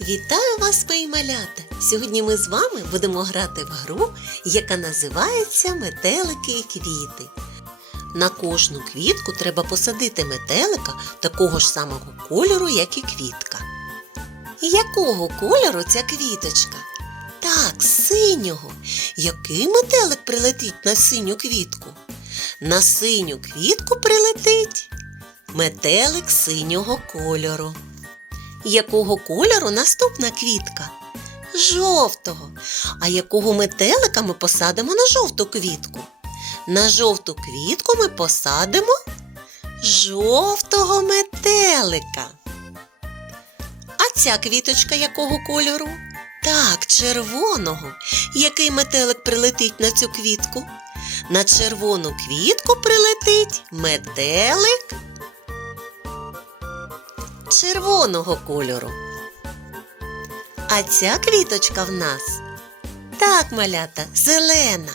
Вітаю вас, мої малята! Сьогодні ми з вами будемо грати в гру, яка називається Метелики і квіти. На кожну квітку треба посадити метелика такого ж самого кольору, як і квітка. Якого кольору ця квіточка? Так, синього. Який метелик прилетить на синю квітку? На синю квітку прилетить метелик синього кольору. Якого кольору наступна квітка? Жовтого. А якого метелика ми посадимо на жовту квітку? На жовту квітку ми посадимо жовтого метелика. А ця квіточка якого кольору? Так, червоного. Який метелик прилетить на цю квітку? На червону квітку прилетить метелик червоного кольору. А ця квіточка в нас так, малята, зелена.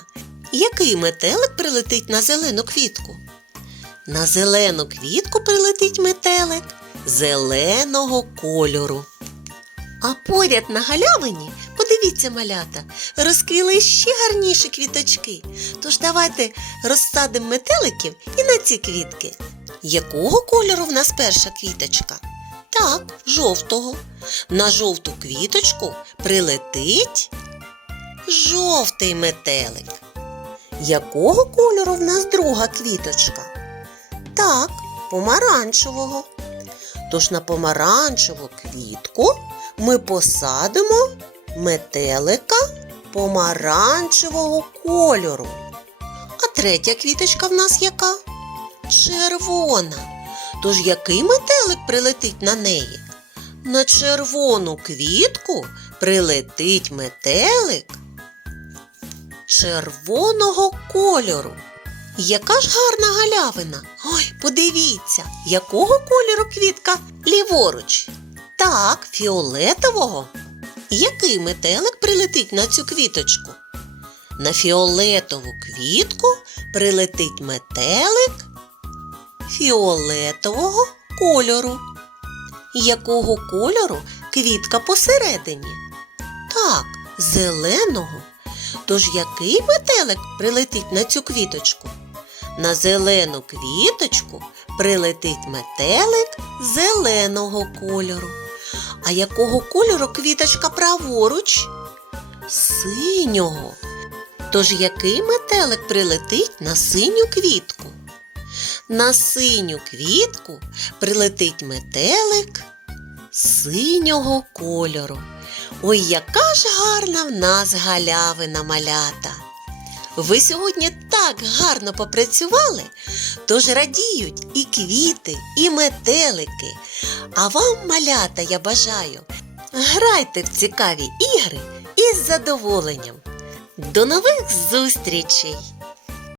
Який метелик прилетить на зелену квітку? На зелену квітку прилетить метелик зеленого кольору. А поряд на галявині, подивіться, малята, розквіли ще гарніші квіточки. Тож давайте розсадимо метеликів і на ці квітки. Якого кольору в нас перша квіточка? Так, жовтого. На жовту квіточку прилетить жовтий метелик. Якого кольору в нас друга квіточка? Так, помаранчевого. Тож на помаранчеву квітку ми посадимо метелика помаранчевого кольору. А третя квіточка в нас яка? Червона. Тож який метелик прилетить на неї? На червону квітку прилетить метелик червоного кольору. Яка ж гарна галявина. Ой, подивіться, якого кольору квітка ліворуч? Так, фіолетового. Який метелик прилетить на цю квіточку? На фіолетову квітку прилетить метелик фіолетового кольору. Якого кольору квітка посередині? Так, зеленого. Тож який метелик прилетить на цю квіточку? На зелену квіточку прилетить метелик зеленого кольору. А якого кольору квіточка праворуч? Синього. Тож який метелик прилетить на синю квітку? На синю квітку прилетить метелик синього кольору. Ой, яка ж гарна в нас галявина малята! Ви сьогодні так гарно попрацювали, тож радіють і квіти, і метелики. А вам, малята, я бажаю, грайте в цікаві ігри із задоволенням. До нових зустрічей!